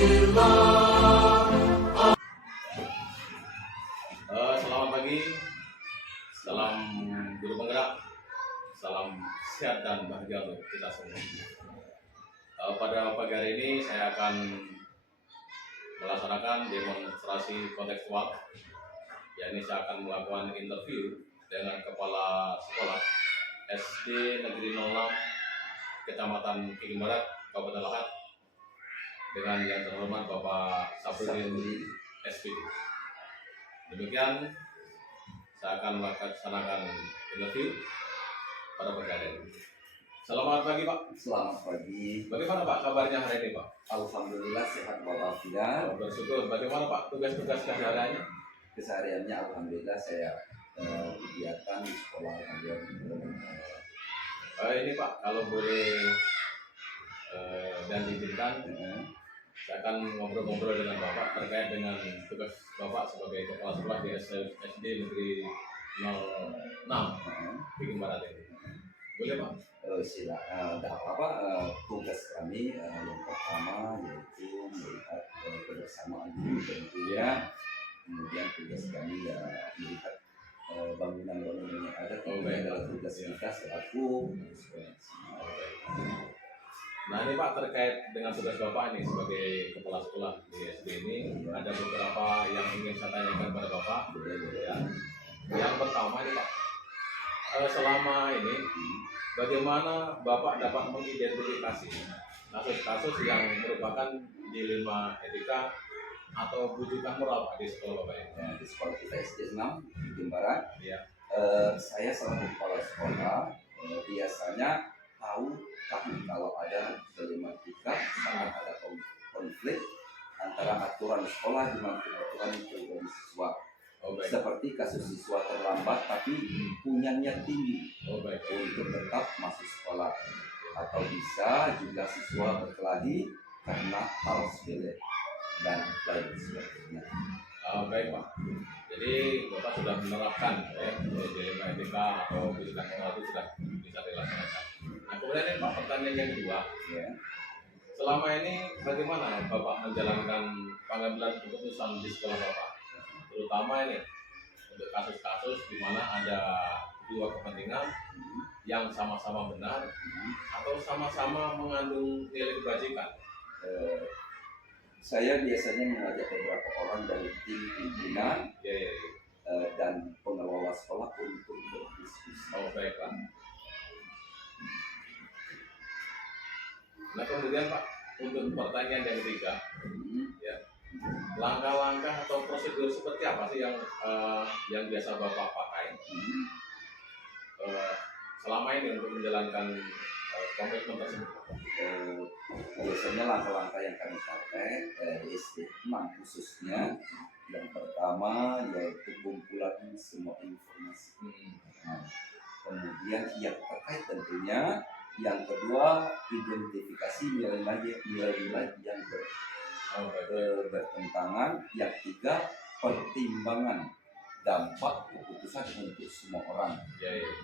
Selamat pagi, salam guru penggerak, salam sehat dan bahagia untuk kita semua. Pada pagi hari ini saya akan melaksanakan demonstrasi kontekstual, yakni saya akan melakukan interview dengan kepala sekolah SD Negeri 06 Kecamatan Kiking Barat, Kabupaten Lahat, dengan yang terhormat Bapak Sapudin SPD. Demikian saya akan melaksanakan interview pada pagi hari ini. Selamat pagi Pak. Selamat pagi. Bagaimana Pak kabarnya hari ini Pak? Alhamdulillah sehat walafiat. Bersyukur. Bagaimana Pak tugas-tugas kesehariannya? Kesehariannya alhamdulillah saya kegiatan di sekolah Ini Pak, kalau boleh dan diizinkan, saya akan ngobrol-ngobrol dengan Bapak terkait dengan tugas Bapak sebagai kepala sekolah di SD Negeri 06 Kiking Barat ini. Boleh Pak? Silakan. Tugas kami yang pertama yaitu melihat kebersamaan guru tentunya. Kemudian tugas kami melihat bangunan-bangunan yang ada. Kemudian adalah tugas kita selaku Nah ini Pak, terkait dengan tugas Bapak ini sebagai kepala sekolah di SD ini, ada beberapa yang ingin saya tanyakan kepada Bapak. Ya. Yang pertama ini Pak, selama ini bagaimana Bapak dapat mengidentifikasi kasus-kasus yang merupakan dilema etika atau bujukan moral Pak di sekolah Bapak ini? di sekolah kita SD 6 Kiking Barat. Ya. Saya selaku kepala sekolah biasanya tahu kalau ada dilematika saat ada konflik antara aturan sekolah dengan kebutuhan pribadi siswa. Seperti kasus siswa terlambat tapi punya niat tinggi untuk tetap masuk sekolah, atau bisa juga siswa berkelahi karena hal sepele dan lain sebagainya. Baik Pak, jadi Bapak sudah menerapkan dilema etika atau bujukan moral itu sudah bisa dilaksanakan. Nah kemudian ini Pak, pertanyaan yang kedua, selama ini bagaimana Bapak menjalankan pengambilan keputusan di sekolah Bapak, terutama ini untuk kasus-kasus di mana ada dua kepentingan yang sama-sama benar atau sama-sama mengandung nilai kebajikan? Saya biasanya mengajak beberapa orang dari tim pimpinan dan pengelola sekolah untuk berdiskusi. Baik Pak. Nah kemudian Pak, untuk pertanyaan yang ketiga, ya, langkah-langkah atau prosedur seperti apa sih yang biasa Bapak pakai selama ini untuk menjalankan komitmen tersebut? Biasanya langkah-langkah yang kami pakai di SD 6 khususnya, yang pertama yaitu kumpulan semua informasi. Kemudian yang terkait tentunya, yang kedua identifikasi nilai-nilai yang bertentangan. Yang ketiga, pertimbangan dampak keputusan untuk semua orang.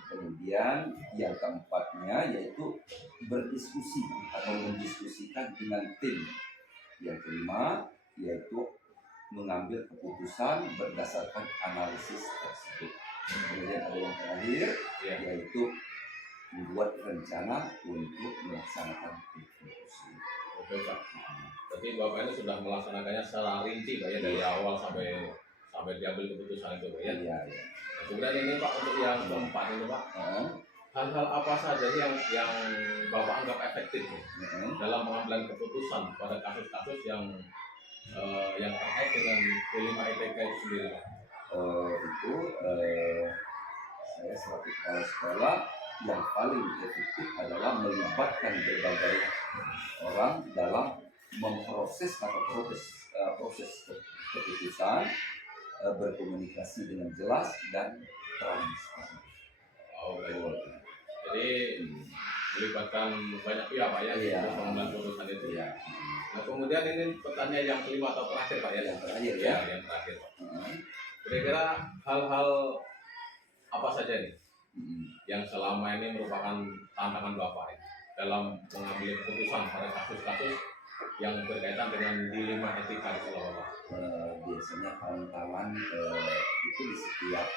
Kemudian yang keempatnya yaitu berdiskusi atau mendiskusikan dengan tim. Yang kelima yaitu mengambil keputusan berdasarkan analisis tersebut. Kemudian ada yang terakhir yaitu membuat rencana untuk melaksanakan keputusan. Oke Pak, berarti Bapak ini sudah melaksanakannya secara rinci Pak ya, dari awal sampai diambil keputusan itu Pak ya? Iya. Nah, kemudian ini Pak, untuk yang keempat ini Pak, hal-hal apa saja sih yang Bapak anggap efektif dalam pengambilan keputusan pada kasus-kasus yang terkait dengan dilema etika itu sendiri Pak? Saya selaku kepala sekolah, yang paling efektif adalah melibatkan berbagai orang dalam memproses atau proses keputusan, berkomunikasi dengan jelas dan transparan. Jadi melibatkan banyak pihak Pak ya untuk mengambil keputusan itu. Nah kemudian ini pertanyaan yang kelima atau terakhir Pak ya? Yang terakhir yang terakhir Pak. Kira-kira hal-hal apa saja nih yang selama ini merupakan tantangan Bapak dalam mengambil keputusan pada kasus-kasus yang berkaitan dengan dilema etika di sekolah Bapak? Biasanya kawan-kawan itu di setiap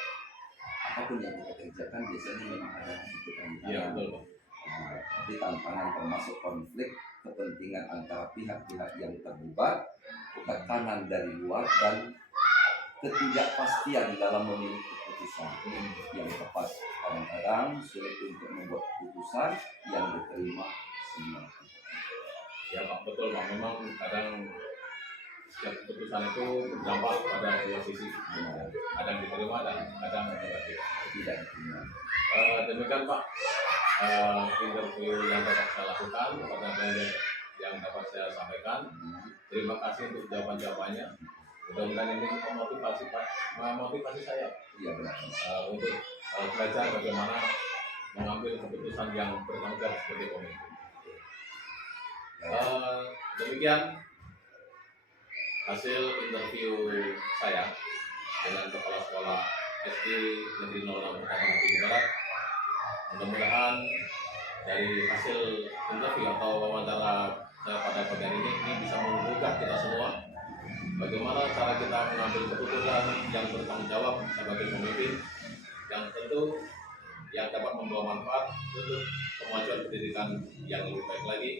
apapun yang kita kerjakan biasanya memang ada itu Iya tantangan. betul Pak. Tapi tantangan termasuk konflik kepentingan antara pihak-pihak yang terlibat, tekanan dari luar, dan ketidakpastian dalam memilih keputusan yang tepat. Kadang-kadang sulit untuk membuat keputusan yang diterima semua. Ya Pak, betul Pak. Memang kadang setiap keputusan itu berdampak pada dua sisi. Kadang diterima dan kadang tidak. Tidak diterima. Demikian Pak, interview yang dapat saya lakukan, pertanyaan yang dapat saya sampaikan. Terima kasih untuk jawaban-jawabannya. Mudah-mudahan ini memotivasi saya Iya benar. untuk belajar bagaimana mengambil keputusan yang bertanggung jawab sebagai pemimpin. Demikian hasil interview saya dengan Kepala Sekolah SD Negeri 06 Kecamatan Pinggir Barat. Mudah-mudahan dari hasil interview atau wawancara saya pada bagian ini bisa menggugah kita semua bagaimana cara kita mengambil keputusan yang bertanggung jawab sebagai pemimpin yang tentu yang dapat membawa manfaat untuk kemajuan pendidikan yang lebih baik lagi.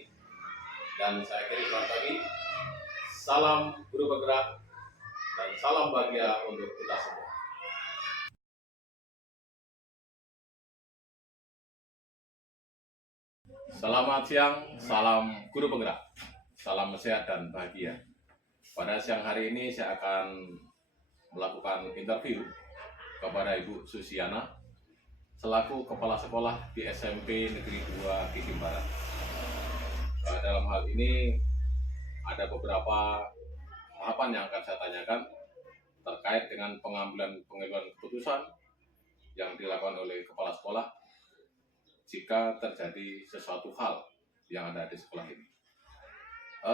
Dan saya akhiri selamat pagi, salam guru bergerak dan salam bahagia untuk kita semua. Selamat siang, salam guru penggerak, salam sehat dan bahagia. Pada siang hari ini saya akan melakukan interview kepada Ibu Susiana selaku Kepala Sekolah di SMP Negeri 2 Pinggir Barat. Dalam hal ini ada beberapa tahapan yang akan saya tanyakan terkait dengan pengambilan keputusan yang dilakukan oleh kepala sekolah jika terjadi sesuatu hal yang ada di sekolah ini.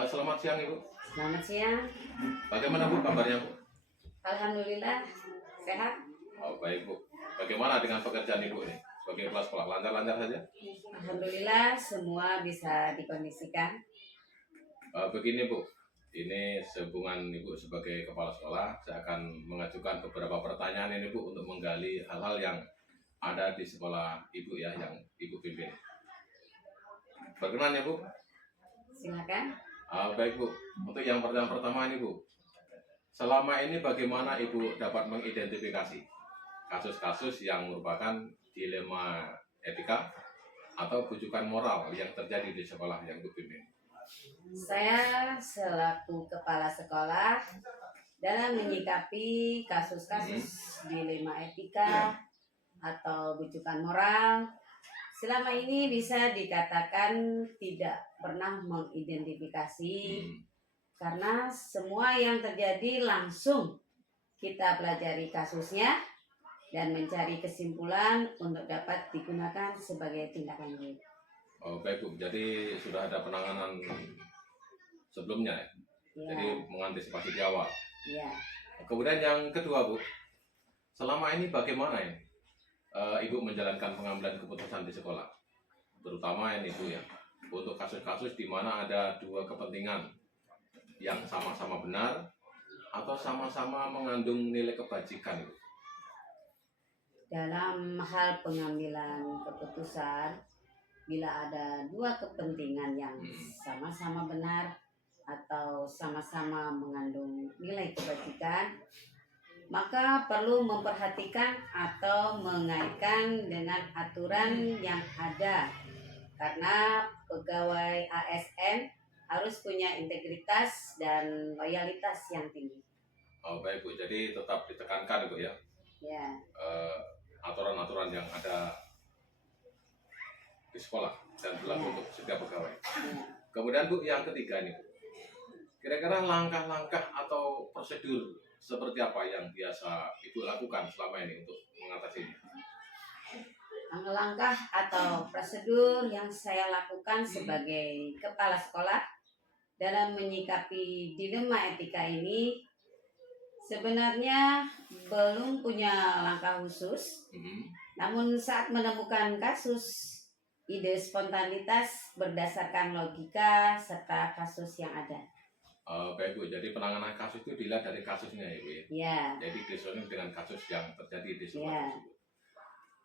Selamat siang Ibu. Selamat siang. Bagaimana Bu kabarnya Bu? Alhamdulillah sehat. Oh, baik Bu. Bagaimana dengan pekerjaan Ibu ini sebagai kepala sekolah? Lancar-lancar saja? Alhamdulillah semua bisa dikondisikan. Begini Bu, ini sehubungan Ibu sebagai kepala sekolah, saya akan mengajukan beberapa pertanyaan ini Bu untuk menggali hal-hal yang ada di sekolah Ibu ya, yang Ibu pimpin. Berkenan ya Bu? Silakan. Baik Bu, untuk yang pertama ini Bu, selama ini bagaimana Ibu dapat mengidentifikasi kasus-kasus yang merupakan dilema etika atau bujukan moral yang terjadi di sekolah yang Ibu pimpin? Saya selaku kepala sekolah dalam menyikapi kasus-kasus dilema etika atau bujukan moral, selama ini bisa dikatakan tidak pernah mengidentifikasi karena semua yang terjadi langsung kita pelajari kasusnya dan mencari kesimpulan untuk dapat digunakan sebagai tindak lanjut. Oh baik Bu, jadi sudah ada penanganan sebelumnya ya? Ya. Jadi mengantisipasi di awal. Ya. Kemudian yang kedua Bu, selama ini bagaimana ya Ibu menjalankan pengambilan keputusan di sekolah? Terutama ini Bu ya, untuk kasus-kasus di mana ada dua kepentingan yang sama-sama benar atau sama-sama mengandung nilai kebajikan Bu. Dalam hal pengambilan keputusan, bila ada dua kepentingan yang sama-sama benar atau sama-sama mengandung nilai kebajikan, maka perlu memperhatikan atau mengaitkan dengan aturan yang ada. Karena pegawai ASN harus punya integritas dan loyalitas yang tinggi. Oh baik Bu, jadi tetap ditekankan Bu ya, Ya. aturan-aturan yang ada di sekolah dan berlaku untuk setiap pegawai. Kemudian Bu, yang ketiga nih, kira-kira langkah-langkah atau prosedur seperti apa yang biasa Ibu lakukan selama ini untuk mengatasinya? Langkah atau prosedur yang saya lakukan sebagai kepala sekolah dalam menyikapi dilema etika ini sebenarnya belum punya langkah khusus. Namun saat menemukan kasus ide spontanitas berdasarkan logika serta kasus yang ada. Baik Bu, jadi penanganan kasus itu dilihat dari kasusnya ya Bu ya. Ya, Jadi disesuaikan dengan kasus yang terjadi di sekolah Ya. tersebut.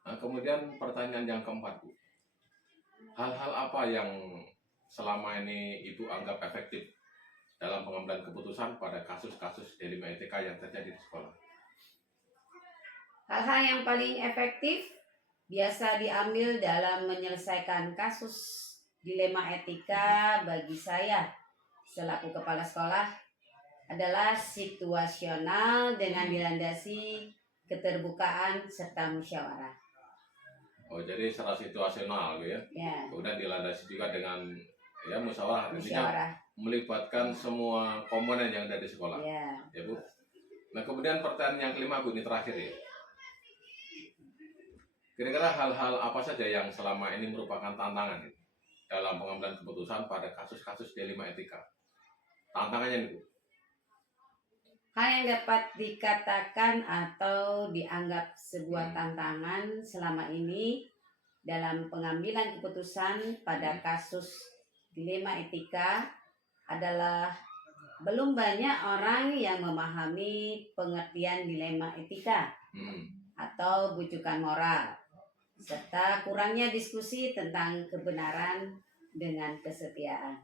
Nah, kemudian pertanyaan yang keempat Bu, hal-hal apa yang selama ini Ibu anggap efektif dalam pengambilan keputusan pada kasus-kasus dilema etika yang terjadi di sekolah? hal-hal yang paling efektif biasa diambil dalam menyelesaikan kasus dilema etika bagi saya selaku kepala sekolah adalah situasional dengan dilandasi keterbukaan serta musyawarah. Oh, jadi secara situasional gitu ya. Ya, Kemudian dilandasi juga dengan ya musyawarah, artinya musyawarah. melibatkan semua komponen yang ada di sekolah. Ya. Ya Bu. Nah, kemudian pertanyaan yang kelima Bu, ini terakhir ya. Kira-kira hal-hal apa saja yang selama ini merupakan tantangan dalam pengambilan keputusan pada kasus-kasus dilema etika? Tantangannya nih Bu. Hal yang dapat dikatakan atau dianggap sebuah tantangan selama ini dalam pengambilan keputusan pada kasus dilema etika adalah belum banyak orang yang memahami pengertian dilema etika atau bujukan moral, serta kurangnya diskusi tentang kebenaran dengan kesetiaan.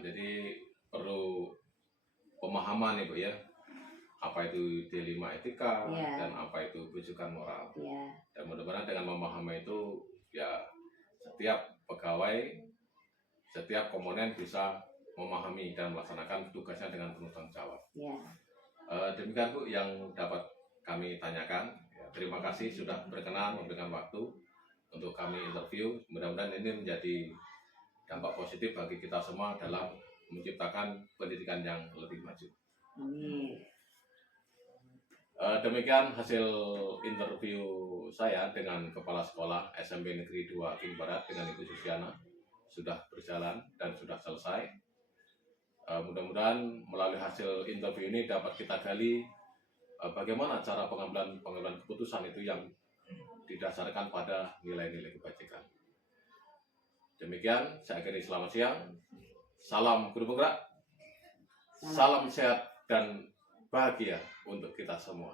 Jadi perlu pemahaman nih Bu ya, apa itu dilema etika Ya. dan apa itu bujukan moral. Ya, Dan mudah-mudahan dengan memahami itu ya setiap pegawai, setiap komponen bisa memahami dan melaksanakan tugasnya dengan penuh tanggung jawab. ya. Demikian Bu yang dapat kami tanyakan. Ya, terima kasih sudah berkenan memberikan waktu untuk kami interview. Mudah-mudahan ini menjadi dampak positif bagi kita semua dalam menciptakan pendidikan yang lebih maju. Amin. Demikian hasil interview saya dengan Kepala Sekolah SMP Negeri 2 King Barat dengan Ibu Susiana. Sudah berjalan dan sudah selesai. Mudah-mudahan melalui hasil interview ini dapat kita gali bagaimana cara pengambilan keputusan itu yang didasarkan pada nilai-nilai kebajikan. Demikian, saya akhiri, selamat siang. Salam guru penggerak. Salam sehat dan bahagia untuk kita semua.